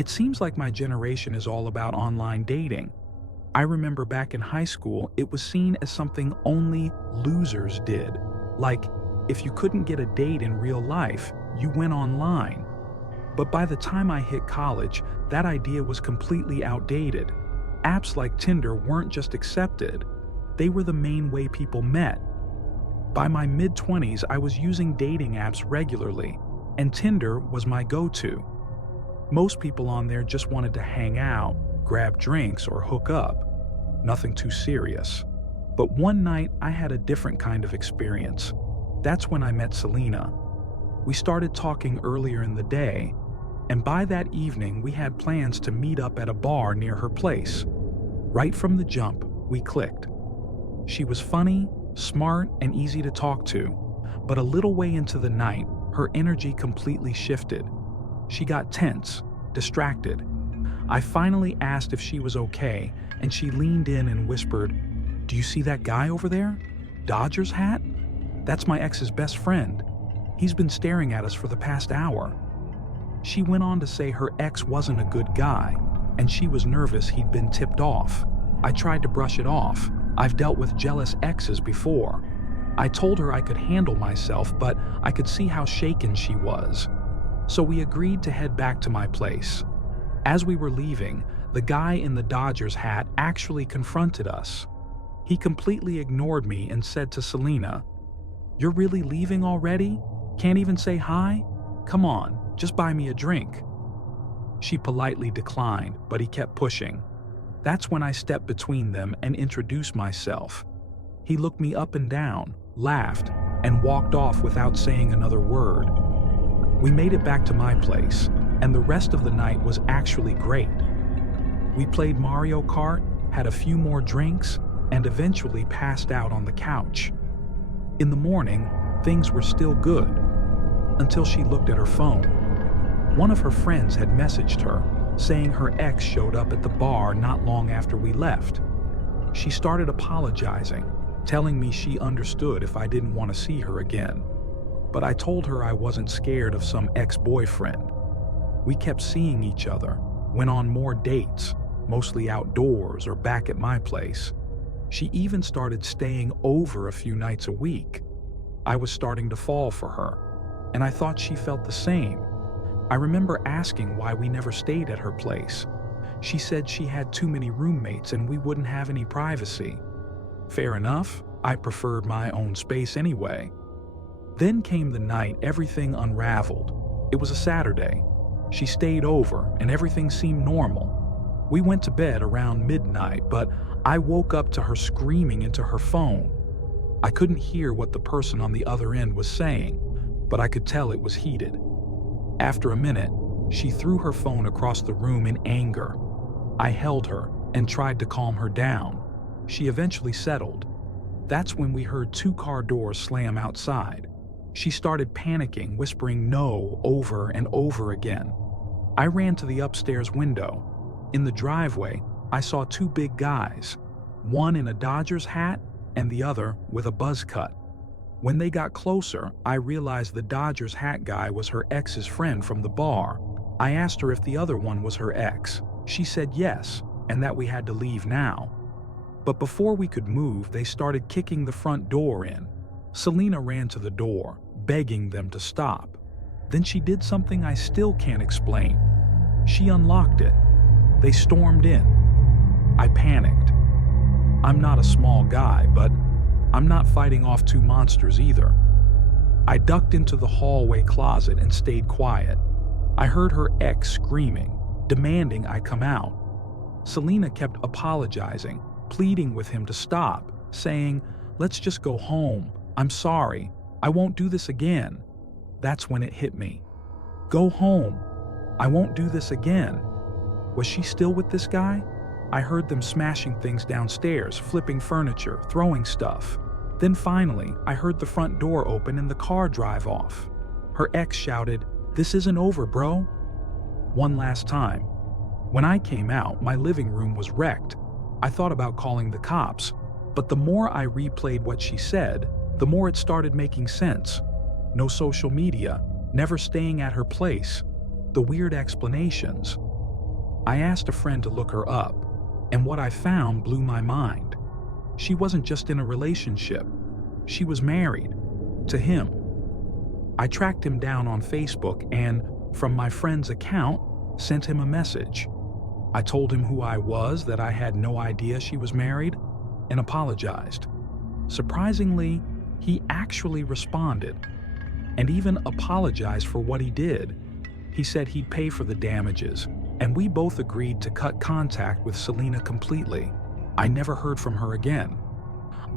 It seems like my generation is all about online dating. I remember back in high school, it was seen as something only losers did. Like, if you couldn't get a date in real life, you went online. But by the time I hit college, that idea was completely outdated. Apps like Tinder weren't just accepted, they were the main way people met. By my mid-20s, I was using dating apps regularly, and Tinder was my go-to. Most people on there just wanted to hang out, grab drinks, or hook up. Nothing too serious. But one night, I had a different kind of experience. That's when I met Selena. We started talking earlier in the day, and by that evening, we had plans to meet up at a bar near her place. Right from the jump, we clicked. She was funny, smart, and easy to talk to, but a little way into the night, her energy completely shifted. She got tense, distracted. I finally asked if she was okay, and she leaned in and whispered, "Do you see that guy over there? Dodgers hat? That's my ex's best friend. He's been staring at us for the past hour." She went on to say her ex wasn't a good guy, and she was nervous he'd been tipped off. I tried to brush it off. I've dealt with jealous exes before. I told her I could handle myself, but I could see how shaken she was. So we agreed to head back to my place. As we were leaving, the guy in the Dodgers hat actually confronted us. He completely ignored me and said to Selena, "You're really leaving already? Can't even say hi? Come on, just buy me a drink." She politely declined, but he kept pushing. That's when I stepped between them and introduced myself. He looked me up and down, laughed, and walked off without saying another word. We made it back to my place, and the rest of the night was actually great. We played Mario Kart, had a few more drinks, and eventually passed out on the couch. In the morning, things were still good, until she looked at her phone. One of her friends had messaged her, saying her ex showed up at the bar not long after we left. She started apologizing, telling me she understood if I didn't want to see her again. But I told her I wasn't scared of some ex-boyfriend. We kept seeing each other, went on more dates, mostly outdoors or back at my place. She even started staying over a few nights a week. I was starting to fall for her, and I thought she felt the same. I remember asking why we never stayed at her place. She said she had too many roommates and we wouldn't have any privacy. Fair enough, I preferred my own space anyway. Then came the night everything unraveled. It was a Saturday. She stayed over and everything seemed normal. We went to bed around midnight, but I woke up to her screaming into her phone. I couldn't hear what the person on the other end was saying, but I could tell it was heated. After a minute, she threw her phone across the room in anger. I held her and tried to calm her down. She eventually settled. That's when we heard 2 car doors slam outside. She started panicking, whispering no over and over again. I ran to the upstairs window. In the driveway, I saw 2 big guys, one in a Dodgers hat and the other with a buzz cut. When they got closer, I realized the Dodgers hat guy was her ex's friend from the bar. I asked her if the other one was her ex. She said yes, and that we had to leave now. But before we could move, they started kicking the front door in. Selena ran to the door, begging them to stop. Then she did something I still can't explain. She unlocked it. They stormed in. I panicked. I'm not a small guy, but I'm not fighting off 2 monsters either. I ducked into the hallway closet and stayed quiet. I heard her ex screaming, demanding I come out. Selena kept apologizing, pleading with him to stop, saying, "Let's just go home. I'm sorry. I won't do this again." That's when it hit me. Go home. I won't do this again. Was she still with this guy? I heard them smashing things downstairs, flipping furniture, throwing stuff. Then finally, I heard the front door open and the car drive off. Her ex shouted, "This isn't over, bro." One last time. When I came out, my living room was wrecked. I thought about calling the cops, but the more I replayed what she said, the more it started making sense. No social media, never staying at her place, the weird explanations. I asked a friend to look her up, and what I found blew my mind. She wasn't just in a relationship, she was married to him. I tracked him down on Facebook and, from my friend's account, sent him a message. I told him who I was, that I had no idea she was married, and apologized. Surprisingly, he actually responded, and even apologized for what he did. He said he'd pay for the damages, and we both agreed to cut contact with Selena completely. I never heard from her again.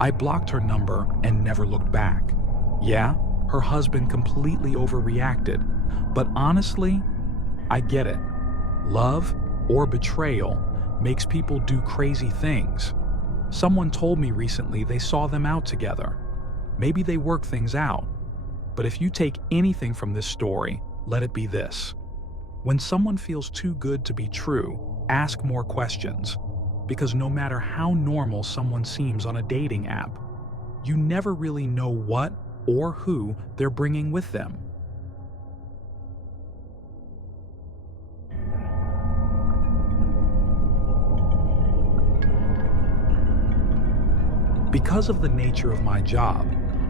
I blocked her number and never looked back. Yeah, her husband completely overreacted, but honestly, I get it. Love or betrayal makes people do crazy things. Someone told me recently they saw them out together. Maybe they work things out. But if you take anything from this story, let it be this. When someone feels too good to be true, ask more questions. Because no matter how normal someone seems on a dating app, you never really know what or who they're bringing with them. Because of the nature of my job,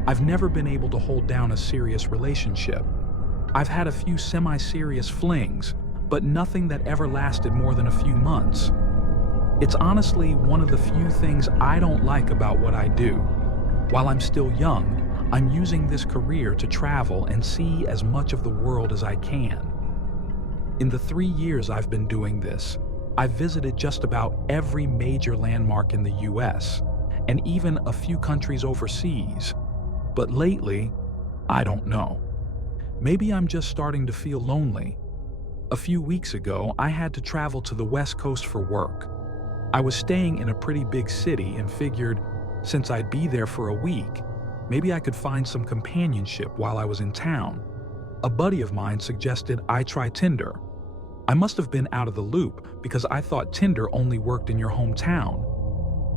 I've never been able to hold down a serious relationship. I've had a few semi-serious flings, but nothing that ever lasted more than a few months. It's honestly one of the few things I don't like about what I do. While I'm still young, I'm using this career to travel and see as much of the world as I can. In the 3 years I've been doing this, I've visited just about every major landmark in the US, and even a few countries overseas. But lately, I don't know. Maybe I'm just starting to feel lonely. A few weeks ago, I had to travel to the West Coast for work. I was staying in a pretty big city and figured, since I'd be there for a week, maybe I could find some companionship while I was in town. A buddy of mine suggested I try Tinder. I must have been out of the loop because I thought Tinder only worked in your hometown.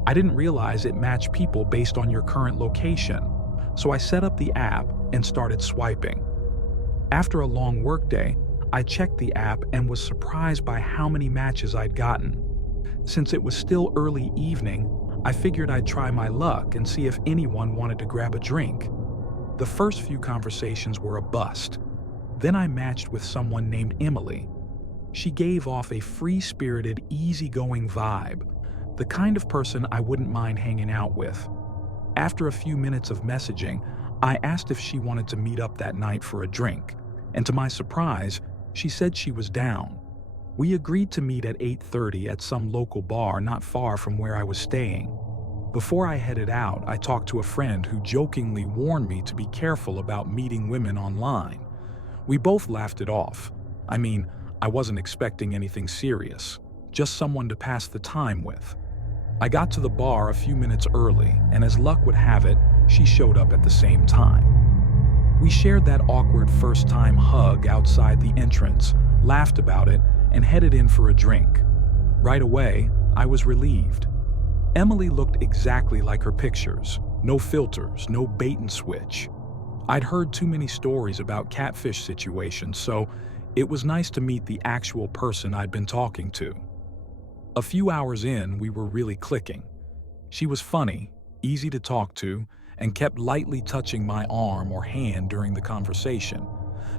I didn't realize it matched people based on your current location, so I set up the app and started swiping. After a long workday, I checked the app and was surprised by how many matches I'd gotten. Since it was still early evening, I figured I'd try my luck and see if anyone wanted to grab a drink. The first few conversations were a bust. Then I matched with someone named Emily. She gave off a free-spirited, easygoing vibe, the kind of person I wouldn't mind hanging out with. After a few minutes of messaging, I asked if she wanted to meet up that night for a drink, and to my surprise, she said she was down. We agreed to meet at 8:30 at some local bar not far from where I was staying. Before I headed out, I talked to a friend who jokingly warned me to be careful about meeting women online. We both laughed it off. I mean, I wasn't expecting anything serious, just someone to pass the time with. I got to the bar a few minutes early, and as luck would have it, she showed up at the same time. We shared that awkward first-time hug outside the entrance, laughed about it, and headed in for a drink. Right away, I was relieved. Emily looked exactly like her pictures. No filters, no bait and switch. I'd heard too many stories about catfish situations, so it was nice to meet the actual person I'd been talking to. A few hours in, we were really clicking. She was funny, easy to talk to, and kept lightly touching my arm or hand during the conversation.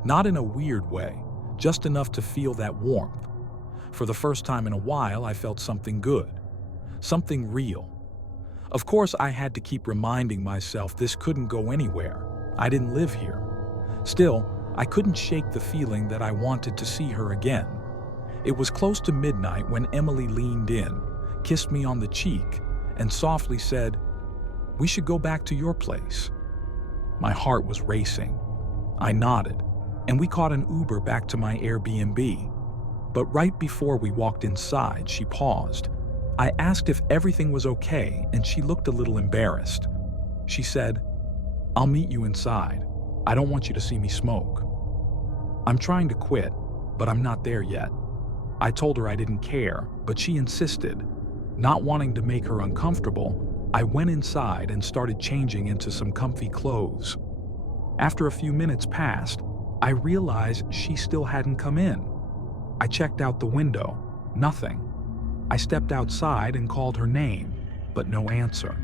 Not in a weird way, just enough to feel that warmth. For the first time in a while, I felt something good. Something real. Of course, I had to keep reminding myself this couldn't go anywhere. I didn't live here. Still, I couldn't shake the feeling that I wanted to see her again. It was close to midnight when Emily leaned in, kissed me on the cheek, and softly said, "We should go back to your place." My heart was racing. I nodded, and we caught an Uber back to my Airbnb. But right before we walked inside, she paused. I asked if everything was okay, and she looked a little embarrassed. She said, "I'll meet you inside. I don't want you to see me smoke." I'm trying to quit, but I'm not there yet. I told her I didn't care, but she insisted. Not wanting to make her uncomfortable, I went inside and started changing into some comfy clothes. After a few minutes passed, I realized she still hadn't come in. I checked out the window. Nothing. I stepped outside and called her name, but no answer.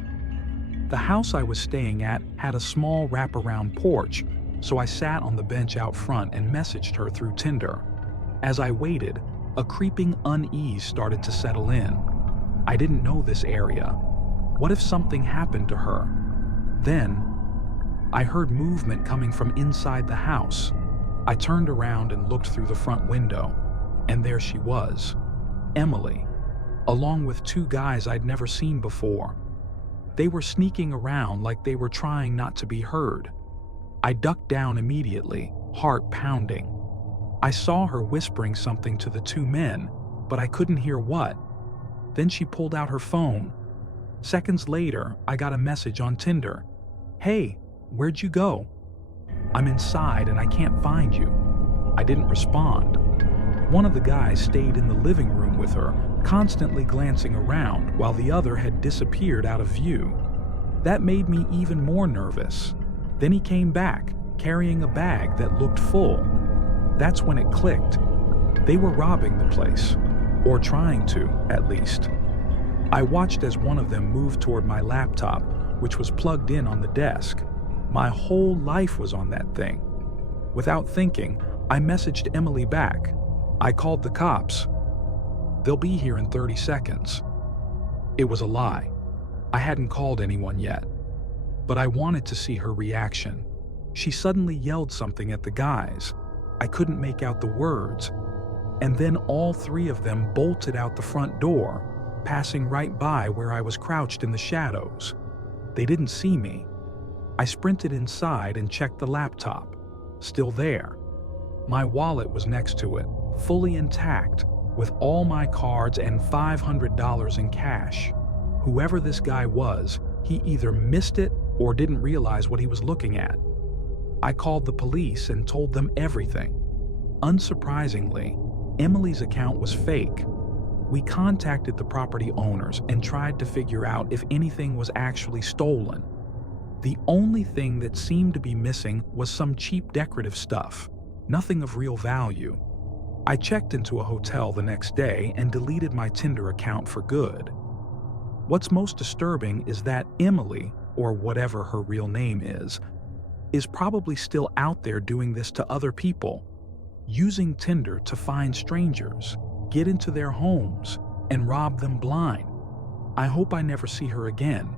The house I was staying at had a small wraparound porch, so I sat on the bench out front and messaged her through Tinder. As I waited, a creeping unease started to settle in. I didn't know this area. What if something happened to her? Then, I heard movement coming from inside the house. I turned around and looked through the front window, and there she was, Emily, along with two guys I'd never seen before. They were sneaking around like they were trying not to be heard. I ducked down immediately, heart pounding. I saw her whispering something to the two men, but I couldn't hear what. Then she pulled out her phone. Seconds later, I got a message on Tinder. "Hey, where'd you go? I'm inside and I can't find you." I didn't respond. One of the guys stayed in the living room with her, constantly glancing around while the other had disappeared out of view. That made me even more nervous. Then he came back, carrying a bag that looked full. That's when it clicked. They were robbing the place, or trying to, at least. I watched as one of them moved toward my laptop, which was plugged in on the desk. My whole life was on that thing. Without thinking, I messaged Emily back. I called the cops. "They'll be here in 30 seconds." It was a lie. I hadn't called anyone yet. But I wanted to see her reaction. She suddenly yelled something at the guys. I couldn't make out the words. And then all three of them bolted out the front door, passing right by where I was crouched in the shadows. They didn't see me. I sprinted inside and checked the laptop. Still there. My wallet was next to it, fully intact, with all my cards and $500 in cash. Whoever this guy was, he either missed it or didn't realize what he was looking at. I called the police and told them everything. Unsurprisingly, Emily's account was fake. We contacted the property owners and tried to figure out if anything was actually stolen. The only thing that seemed to be missing was some cheap decorative stuff, nothing of real value. I checked into a hotel the next day and deleted my Tinder account for good. What's most disturbing is that Emily, or whatever her real name is probably still out there doing this to other people, using Tinder to find strangers, get into their homes, and rob them blind. I hope I never see her again,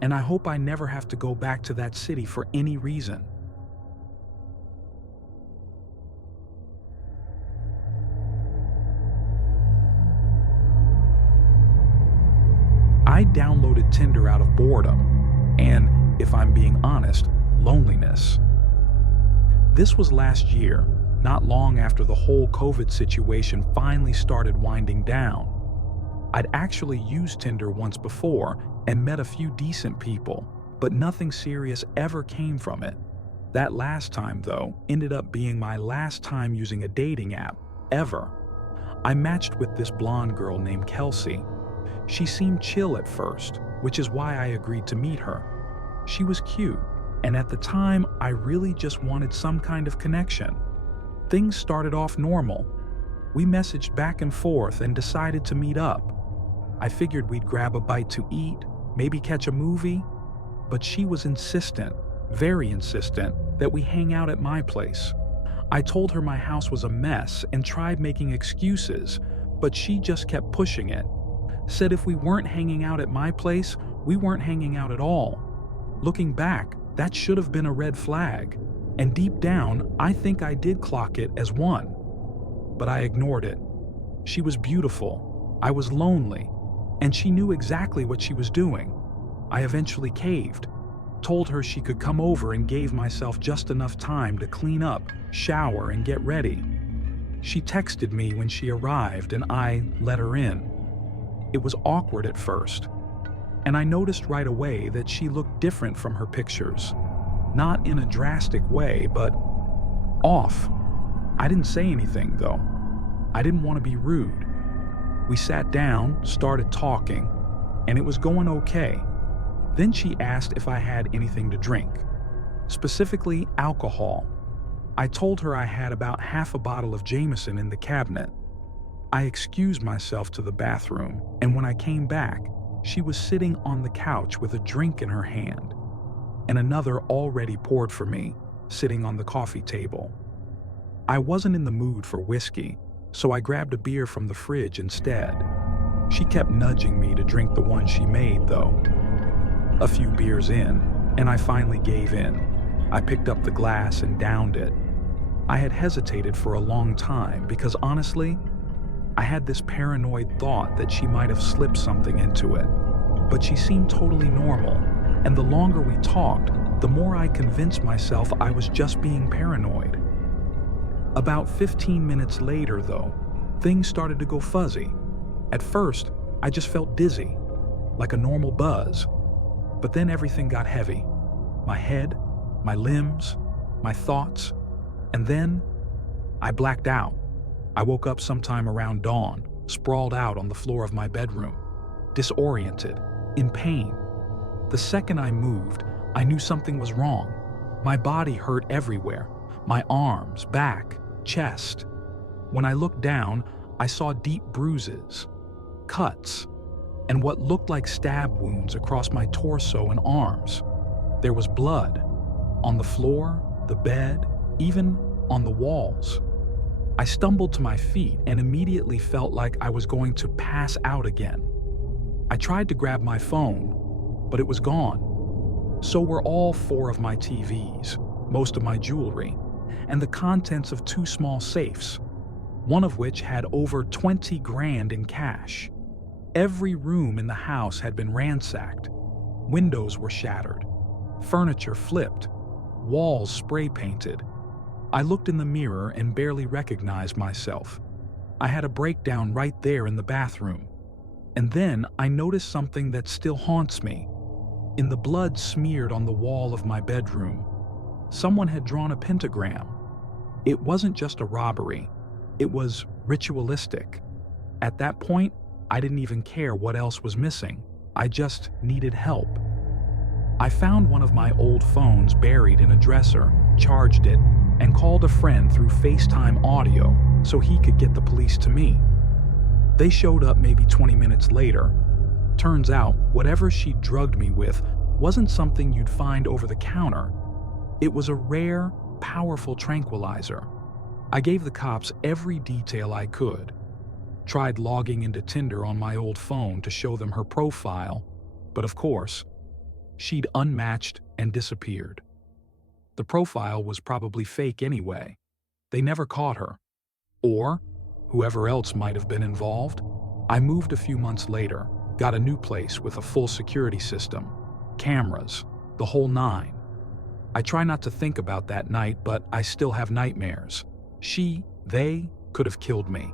and I hope I never have to go back to that city for any reason. I downloaded Tinder out of boredom, and, if I'm being honest, loneliness. This was last year, not long after the whole COVID situation finally started winding down. I'd actually used Tinder once before and met a few decent people, but nothing serious ever came from it. That last time, though, ended up being my last time using a dating app, ever. I matched with this blonde girl named Kelsey. She seemed chill at first, which is why I agreed to meet her. She was cute, and at the time, I really just wanted some kind of connection. Things started off normal. We messaged back and forth and decided to meet up. I figured we'd grab a bite to eat, maybe catch a movie, but she was insistent, very insistent, that we hang out at my place. I told her my house was a mess and tried making excuses, but she just kept pushing it. Said if we weren't hanging out at my place, we weren't hanging out at all. Looking back, that should have been a red flag, and deep down, I think I did clock it as one. But I ignored it. She was beautiful, I was lonely, and she knew exactly what she was doing. I eventually caved, told her she could come over and gave myself just enough time to clean up, shower, and get ready. She texted me when she arrived and I let her in. It was awkward at first, and I noticed right away that she looked different from her pictures. Not in a drastic way, but off. I didn't say anything, though. I didn't want to be rude. We sat down, started talking, and it was going okay. Then she asked if I had anything to drink, specifically alcohol. I told her I had about half a bottle of Jameson in the cabinet. I excused myself to the bathroom, and when I came back, she was sitting on the couch with a drink in her hand, and another already poured for me, sitting on the coffee table. I wasn't in the mood for whiskey, so I grabbed a beer from the fridge instead. She kept nudging me to drink the one she made, though. A few beers in, and I finally gave in. I picked up the glass and downed it. I had hesitated for a long time because honestly, I had this paranoid thought that she might have slipped something into it. But she seemed totally normal, and the longer we talked, the more I convinced myself I was just being paranoid. About 15 minutes later, though, things started to go fuzzy. At first, I just felt dizzy, like a normal buzz. But then everything got heavy. My head, my limbs, my thoughts, and then I blacked out. I woke up sometime around dawn, sprawled out on the floor of my bedroom, disoriented, in pain. The second I moved, I knew something was wrong. My body hurt everywhere, my arms, back, chest. When I looked down, I saw deep bruises, cuts, and what looked like stab wounds across my torso and arms. There was blood on the floor, the bed, even on the walls. I stumbled to my feet and immediately felt like I was going to pass out again. I tried to grab my phone, but it was gone. So were all 4 of my TVs, most of my jewelry, and the contents of 2 small safes, one of which had over 20 grand in cash. Every room in the house had been ransacked. Windows were shattered, furniture flipped, walls spray painted. I looked in the mirror and barely recognized myself. I had a breakdown right there in the bathroom. And then I noticed something that still haunts me. In the blood smeared on the wall of my bedroom, someone had drawn a pentagram. It wasn't just a robbery, it was ritualistic. At that point, I didn't even care what else was missing. I just needed help. I found one of my old phones buried in a dresser, charged it, and called a friend through FaceTime audio so he could get the police to me. They showed up maybe 20 minutes later. Turns out, whatever she drugged me with wasn't something you'd find over the counter. It was a rare, powerful tranquilizer. I gave the cops every detail I could. Tried logging into Tinder on my old phone to show them her profile, but of course, she'd unmatched and disappeared. The profile was probably fake anyway. They never caught her. Or whoever else might have been involved. I moved a few months later, got a new place with a full security system, cameras, the whole 9. I try not to think about that night, but I still have nightmares. They could have killed me.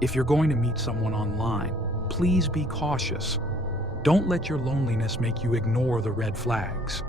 If you're going to meet someone online, please be cautious. Don't let your loneliness make you ignore the red flags.